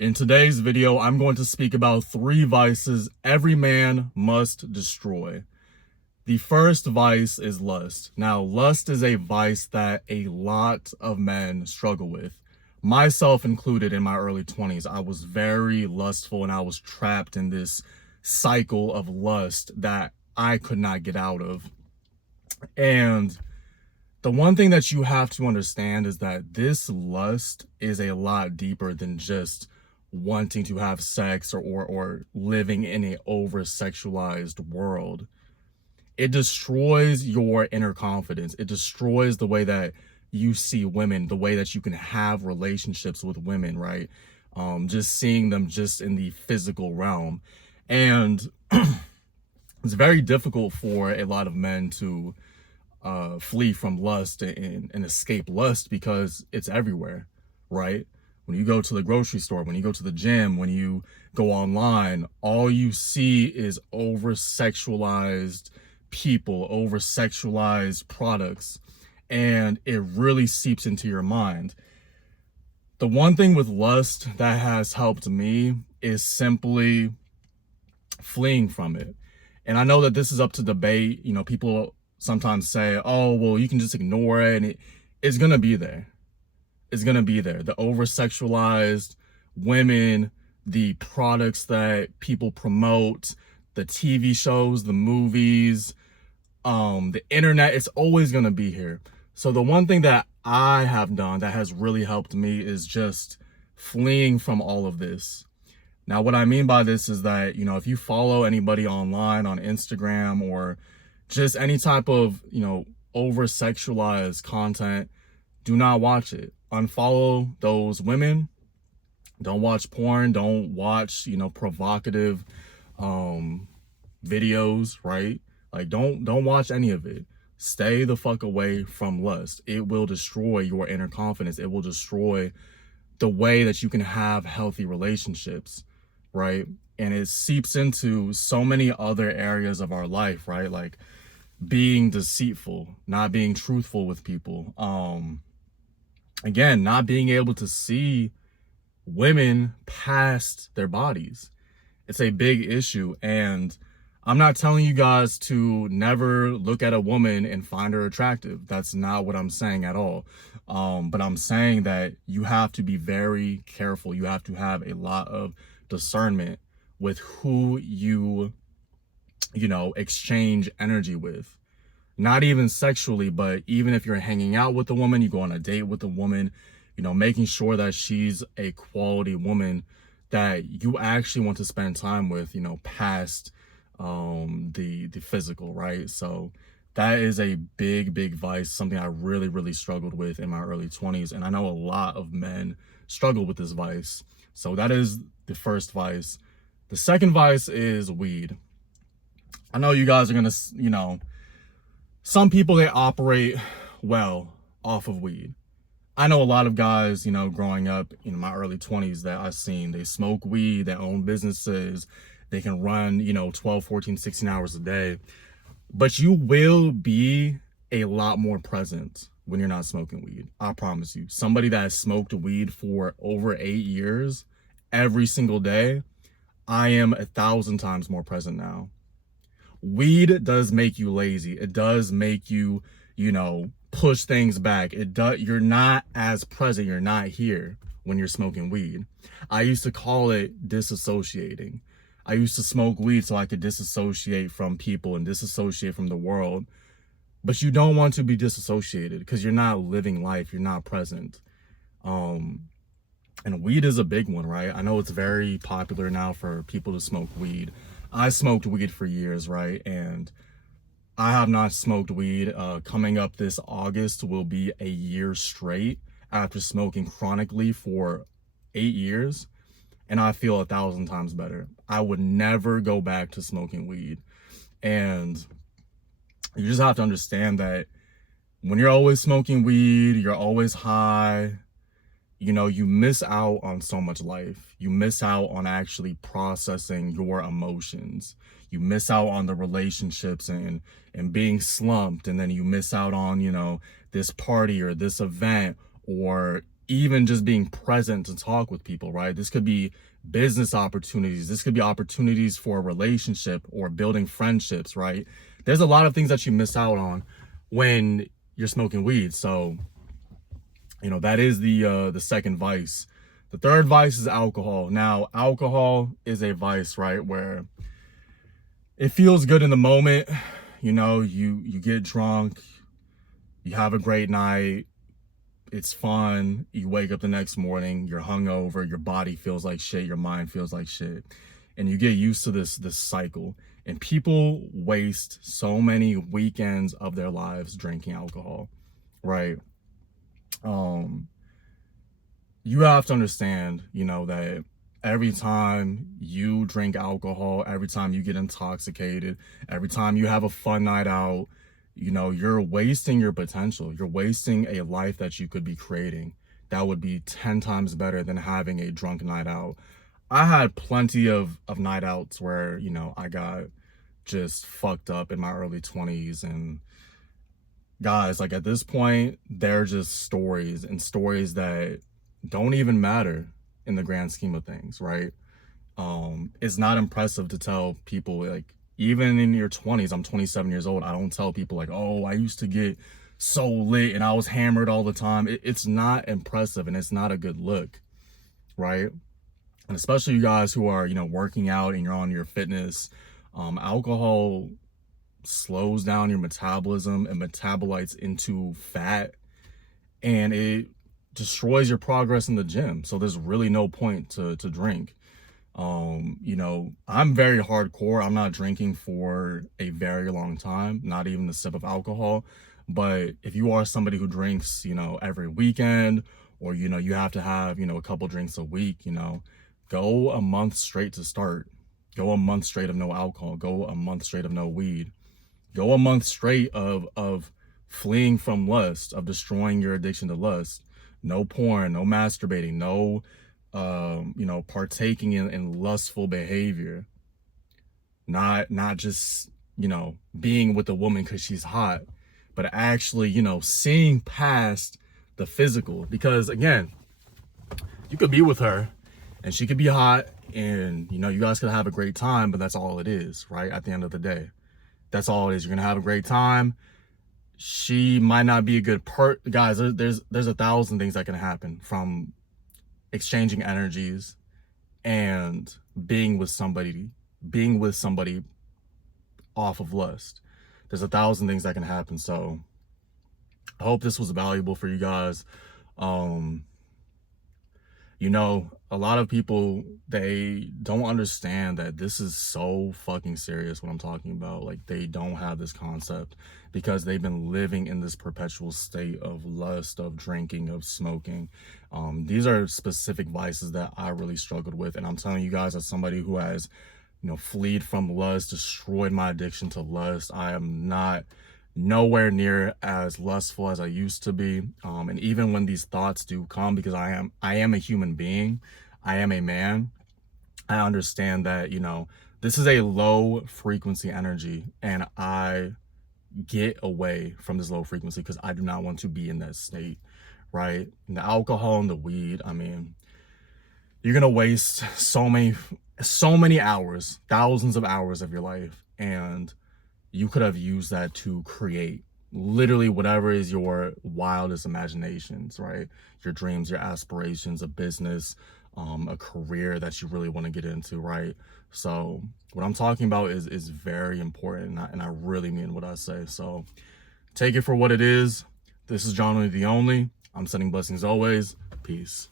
In today's video, I'm going to speak about 3 vices every man must destroy. The first vice is lust. Now, lust is a vice that a lot of men struggle with. Myself included in my early 20s, I was very lustful and I was trapped in this cycle of lust that I could not get out of. And the one thing that you have to understand is that this lust is a lot deeper than just wanting to have sex or living in a over-sexualized world. It destroys your inner confidence. It destroys the way that you see women, the way that you can have relationships with women, right? Just seeing them just in the physical realm. And it's very difficult for a lot of men to flee from lust and escape lust because it's everywhere, right? When you go to the grocery store, when you go to the gym, when you go online, all you see is over-sexualized people, over-sexualized products, and it really seeps into your mind. The one thing with lust that has helped me is simply fleeing from it. And I know that this is up to debate. You know, people sometimes say, oh, well, you can just ignore it, and it's going to be there. It's going to be there. The over-sexualized women, the products that people promote, the TV shows, the movies, the internet, it's always going to be here. So the one thing that I have done that has really helped me is just fleeing from all of this. Now, what I mean by this is that, you know, if you follow anybody online on Instagram or just any type of, you know, over-sexualized content, do not watch it. Unfollow those women. Don't watch porn. Don't watch, you know, provocative videos, right? Like, don't watch any of it. Stay the fuck away from lust. It will destroy your inner confidence. It will destroy the way that you can have healthy relationships, right? And it seeps into so many other areas of our life, right? Like being deceitful, not being truthful with people. Again, not being able to see women past their bodies. It's a big issue. And I'm not telling you guys to never look at a woman and find her attractive. That's not what I'm saying at all. But I'm saying that you have to be very careful. You have to have a lot of discernment with who you know, exchange energy with. Not even sexually, but even if you're hanging out with a woman, you go on a date with a woman, you know, making sure that she's a quality woman that you actually want to spend time with, you know, past the physical, right? So that is a big vice, something I really struggled with in my early 20s. And I know a lot of men struggle with this vice. So that is the first vice. The second vice is weed. I know you guys are gonna, you know, some people, they operate well off of weed. I know a lot of guys, you know, growing up in my early 20s that I've seen, they smoke weed, they own businesses, they can run, you know, 12, 14, 16 hours a day. But you will be a lot more present when you're not smoking weed. I promise you. Somebody that has smoked weed for over 8 years, every single day, I am 1,000 times more present now. Weed does make you lazy. It does make you, you know, push things back. You're not as present. You're not here when you're smoking weed. I used to call it disassociating. I used to smoke weed so I could disassociate from people and disassociate from the world. But you don't want to be disassociated because you're not living life. You're not present. And weed is a big one, right? I know it's very popular now for people to smoke weed. I smoked weed for years, right? And I have not smoked weed. Coming up this August will be a year straight after smoking chronically for 8 years. And I feel 1,000 times better. I would never go back to smoking weed. And you just have to understand that when you're always smoking weed, you're always high, you know, you miss out on so much life. You miss out on actually processing your emotions. You miss out on the relationships and being slumped. And then you miss out on, you know, this party or this event or even just being present to talk with people, right? This could be business opportunities. This could be opportunities for a relationship or building friendships, right? There's a lot of things that you miss out on when you're smoking weed. So, that is the second vice. The third vice is alcohol. Now, alcohol is a vice, right, where it feels good in the moment. You get drunk, you have a great night, it's fun, you wake up the next morning, you're hungover, your body feels like shit, your mind feels like shit, and you get used to this cycle. And people waste so many weekends of their lives drinking alcohol, right? You have to understand, that every time you drink alcohol, every time you get intoxicated, every time you have a fun night out, you're wasting your potential. You're wasting a life that you could be creating that would be 10 times better than having a drunk night out. I had plenty of night outs where, I got just fucked up in my early 20s. And guys, like, at this point, they're just stories, and stories that don't even matter in the grand scheme of things, right? It's not impressive to tell people, like, even in your 20s, I'm 27 years old, I don't tell people like, oh, I used to get so lit and I was hammered all the time. It's not impressive, and it's not a good look, right? And especially you guys who are, working out and you're on your fitness, alcohol slows down your metabolism and metabolites into fat, and it destroys your progress in the gym. So there's really no point to drink. I'm very hardcore. I'm not drinking for a very long time, not even a sip of alcohol. But if you are somebody who drinks, every weekend, or, you have to have, a couple drinks a week, go a month straight to start. Go a month straight of no alcohol. Go a month straight of no weed. Go a month straight of fleeing from lust, of destroying your addiction to lust. No porn, no masturbating, no, partaking in lustful behavior. Not just, being with a woman because she's hot, but actually, seeing past the physical. Because again, you could be with her and she could be hot, and, you guys could have a great time, but that's all it is, right? At the end of the day, that's all it is. You're going to have a great time. She might not be a good guys. There's 1,000 things that can happen, from exchanging energies and being with somebody off of lust. There's 1,000 things that can happen. So I hope this was valuable for you guys. A lot of people, they don't understand that this is so fucking serious what I'm talking about. Like, they don't have this concept because they've been living in this perpetual state of lust, of drinking, of smoking. These are specific vices that I really struggled with. And I'm telling you guys, as somebody who has, fleed from lust, destroyed my addiction to lust, I am nowhere near as lustful as I used to be. And even when these thoughts do come, because I am a human being, I am a man, I understand that, this is a low frequency energy, and I get away from this low frequency because I do not want to be in that state, right? And the alcohol and the weed, I mean, you're going to waste so many hours, thousands of hours of your life, and you could have used that to create literally whatever is your wildest imaginations, right? Your dreams, your aspirations, a business, a career that you really want to get into, right? So what I'm talking about is very important, and I really mean what I say. So take it for what it is. This is John Only the Only. I'm sending blessings always. Peace.